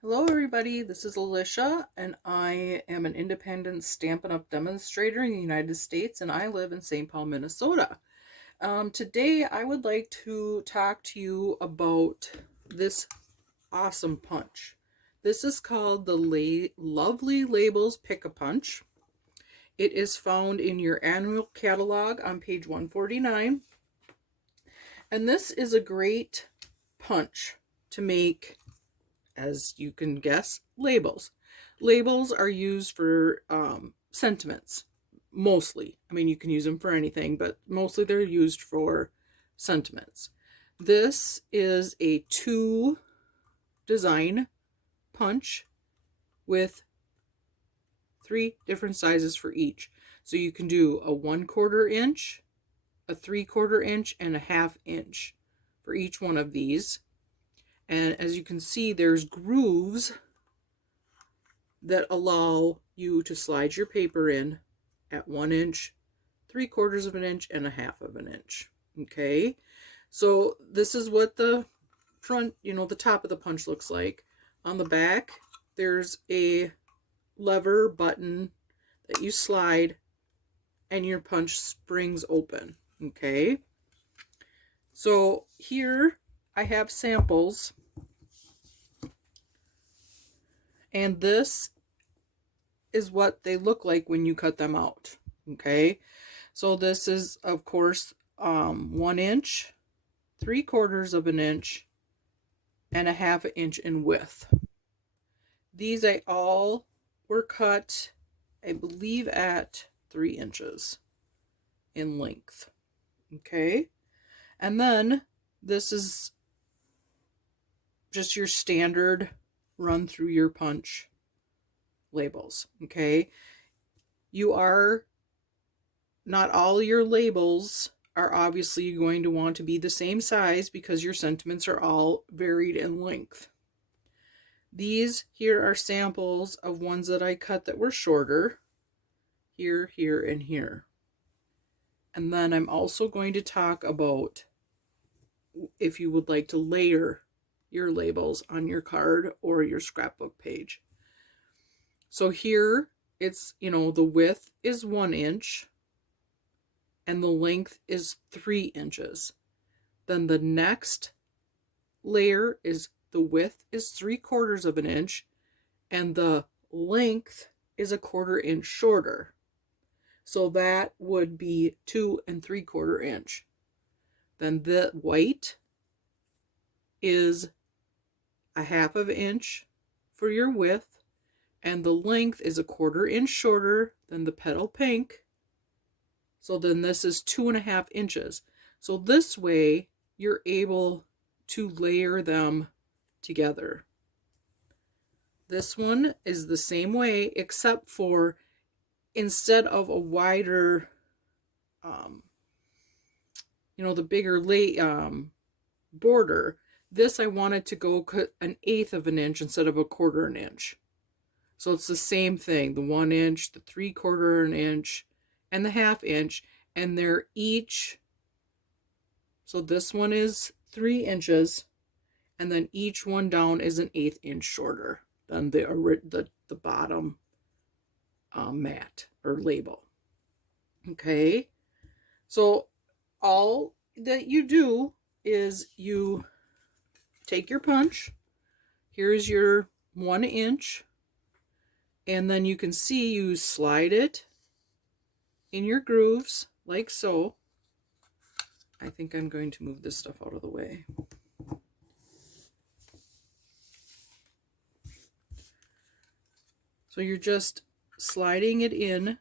Hello everybody, this is Alicia and I am an independent Stampin' Up! Demonstrator in the United States and I live in St. Paul, Minnesota. Today I would like to talk to you about this awesome punch. This is called the Lovely Labels Pick-a-Punch. It is found in your annual catalog on page 149. And this is a great punch to make, as you can guess, labels. Labels are used for sentiments, mostly. I mean, you can use them for anything, but mostly they're used for sentiments. This is a 2 design punch with 3 different sizes for each. So you can do a 1/4 inch, a 3/4 inch, and a 1/2 inch for each one of these. And as you can see, there's grooves that allow you to slide your paper in at 1 inch, 3/4 of an inch, and a 1/2 of an inch. Okay, so this is what the front, the top of the punch looks like. On the back, there's a lever button that you slide and your punch springs open. Okay, so here I have samples, and this is what they look like when you cut them out. Okay, so this is, of course, 1 inch, 3/4 of an inch, and a 1/2 inch in width. These all were cut, I believe, at 3 inches in length. Okay, and then this is just your standard run through your punch labels. Okay, not all your labels are obviously going to want to be the same size because your sentiments are all varied in length. These here are samples of ones that I cut that were shorter. Here, here, and here. And then I'm also going to talk about if you would like to layer your labels on your card or your scrapbook page. So here it's, the width is 1 inch and the length is 3 inches. Then the next layer is the width is 3/4 of an inch and the length is a 1/4 inch shorter. So that would be 2 3/4 inch. Then the white is a 1/2 of an inch for your width, and the length is a 1/4 inch shorter than the petal pink. So then this is 2.5 inches. So this way you're able to layer them together. This one is the same way, except for instead of a wider, the bigger border, this I wanted to go 1/8 of an inch instead of a 1/4 inch. So it's the same thing, the 1 inch, the 3/4 inch, and the 1/2 inch, and they're each, so this one is 3 inches, and then each one down is 1/8 inch shorter than the bottom mat or label. Okay, so all that you do is you take your punch. Here's your 1 inch, and then you can see you slide it in your grooves like so. I think I'm going to move this stuff out of the way. So you're just sliding it in,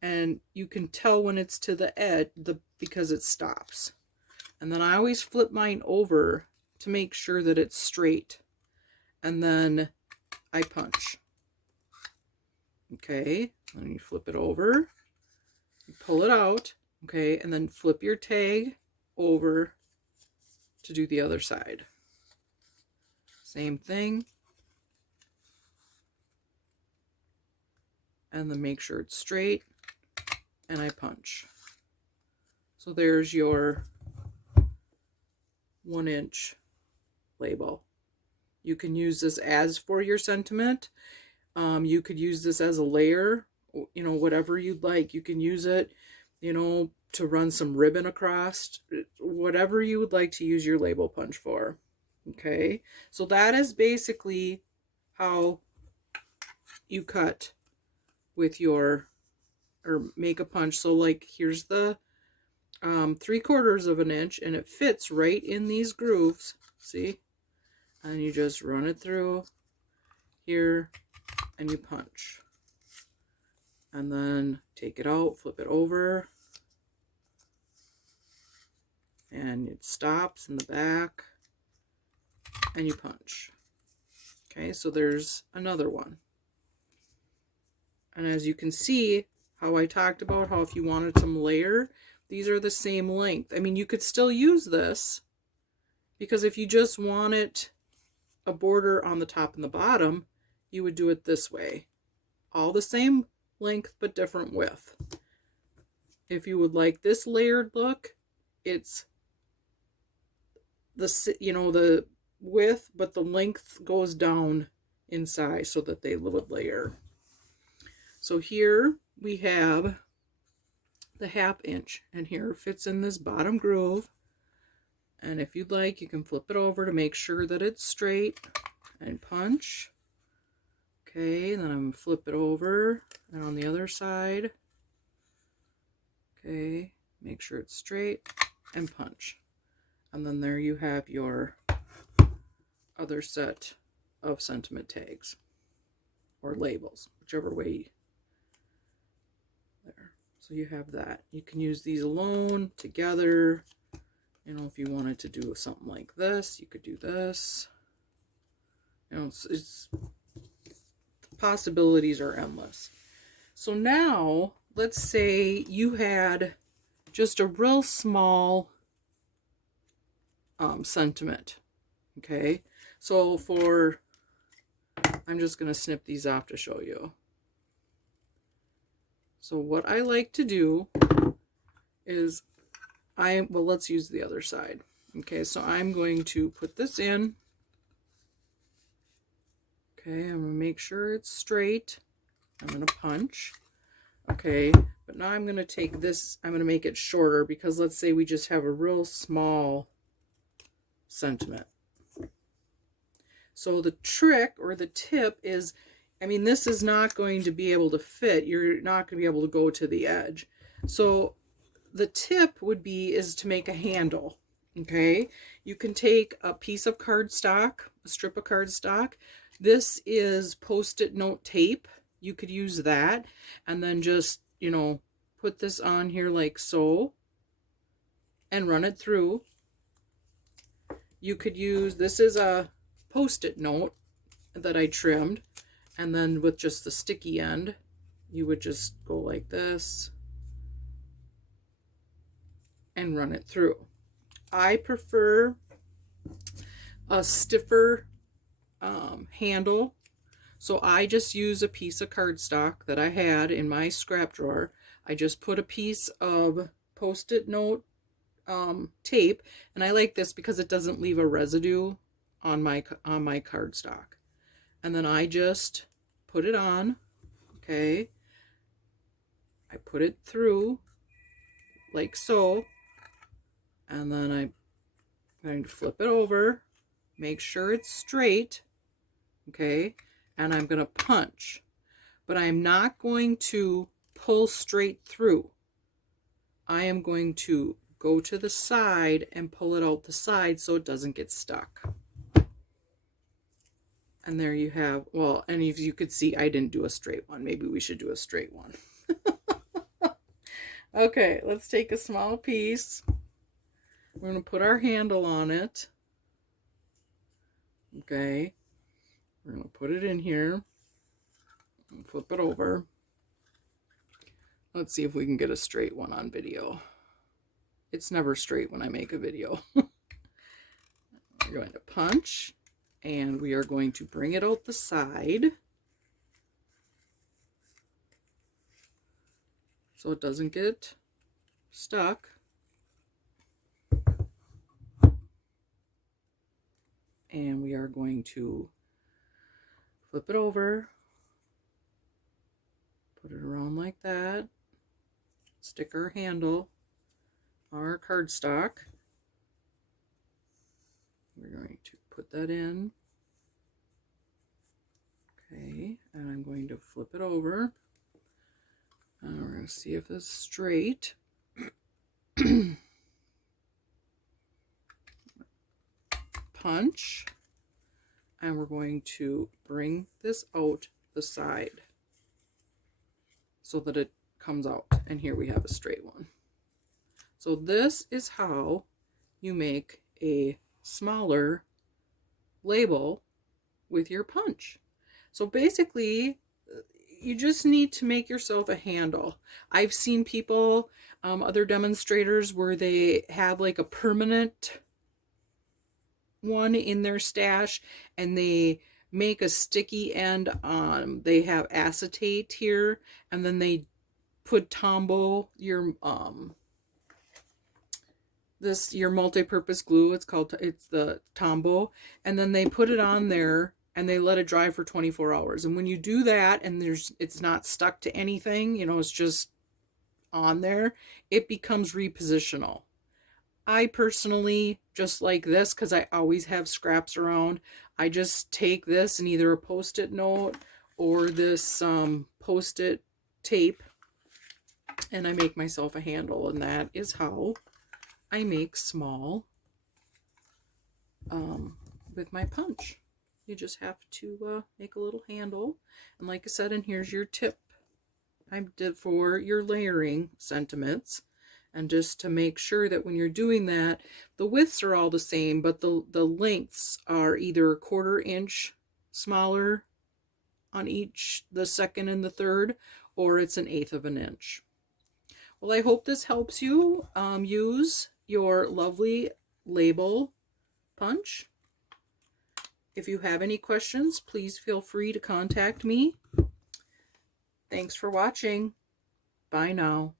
and you can tell when it's to the edge because it stops. And then I always flip mine over to make sure that it's straight, and then I punch. Okay, then you flip it over, you pull it out, okay, and then flip your tag over to do the other side. Same thing. And then make sure it's straight, and I punch. So there's your 1 inch label. You can use this as for your sentiment. You could use this as a layer, whatever you'd like. You can use it, to run some ribbon across, whatever you would like to use your label punch for. Okay, so that is basically how you cut with your, or make a punch. So like here's the 3/4 of an inch, and it fits right in these grooves, see? And you just run it through here and you punch. And then take it out, flip it over, and it stops in the back, and you punch. Okay, so there's another one. And as you can see, how I talked about how if you wanted some layer, these are the same length. I mean, you could still use this, because if you just wanted a border on the top and the bottom, you would do it this way. All the same length, but different width. If you would like this layered look, it's the width, but the length goes down in size so that they would layer. So here we have the 1/2 inch, and here it fits in this bottom groove. And if you'd like, you can flip it over to make sure that it's straight and punch. Okay, then I'm going to flip it over and on the other side. Okay, make sure it's straight and punch. And then there you have your other set of sentiment tags or labels, whichever way. There. So you have that. You can use these alone, together. If you wanted to do something like this, you could do this. It's possibilities are endless. So now, let's say you had just a real small sentiment. Okay, so I'm just going to snip these off to show you. So what I like to do is let's use the other side. Okay, so I'm going to put this in. Okay, I'm going to make sure it's straight. I'm going to punch. Okay, but now I'm going to take this, I'm going to make it shorter, because let's say we just have a real small sentiment. So the trick or the tip is, this is not going to be able to fit. You're not going to be able to go to the edge. So the tip is to make a handle. Okay, you can take a piece of cardstock, a strip of cardstock. This is Post-it note tape. You could use that, and then just, put this on here like so, and run it through. You could use, this is a Post-it note that I trimmed, and then with just the sticky end, you would just go like this and run it through. I prefer a stiffer handle, so I just use a piece of cardstock that I had in my scrap drawer. I just put a piece of Post-it note tape, and I like this because it doesn't leave a residue on my cardstock. And then I just put it on. Okay, I put it through like so, and then I'm going to flip it over, make sure it's straight. Okay, and I'm going to punch, but I'm not going to pull straight through. I am going to go to the side and pull it out the side so it doesn't get stuck. And there you have, well, and if you could see, I didn't do a straight one. Maybe we should do a straight one. Okay, let's take a small piece. We're going to put our handle on it. Okay, we're going to put it in here and flip it over. Let's see if we can get a straight one on video. It's never straight when I make a video. We're going to punch, and we are going to bring it out the side so it doesn't get stuck. and we are going to flip it over, put it around like that, stick our handle, our cardstock. We're going to put that in. Okay, and I'm going to flip it over. And we're going to see if it's straight. Punch. And we're going to bring this out the side so that it comes out. And here we have a straight one. So this is how you make a smaller label with your punch. So basically, you just need to make yourself a handle. I've seen people, other demonstrators, where they have like a permanent one in their stash and they make a sticky end on. They have acetate here, and then they put Tombow, your your multi-purpose glue. It's the Tombow, and then they put it on there and they let it dry for 24 hours. And when you do that and it's not stuck to anything, you know, it's just on there, it becomes repositional. I personally just like this because I always have scraps around. I just take this and either a post-it note or this post-it tape, and I make myself a handle, and that is how I make small with my punch. You just have to make a little handle, and like I said, and here's your tip I did for your layering sentiments. And just to make sure that when you're doing that, the widths are all the same, but the lengths are either a 1/4 inch smaller on each, the second and the third, or it's an 1/8 of an inch. Well, I hope this helps you use your lovely label punch. If you have any questions, please feel free to contact me. Thanks for watching. Bye now.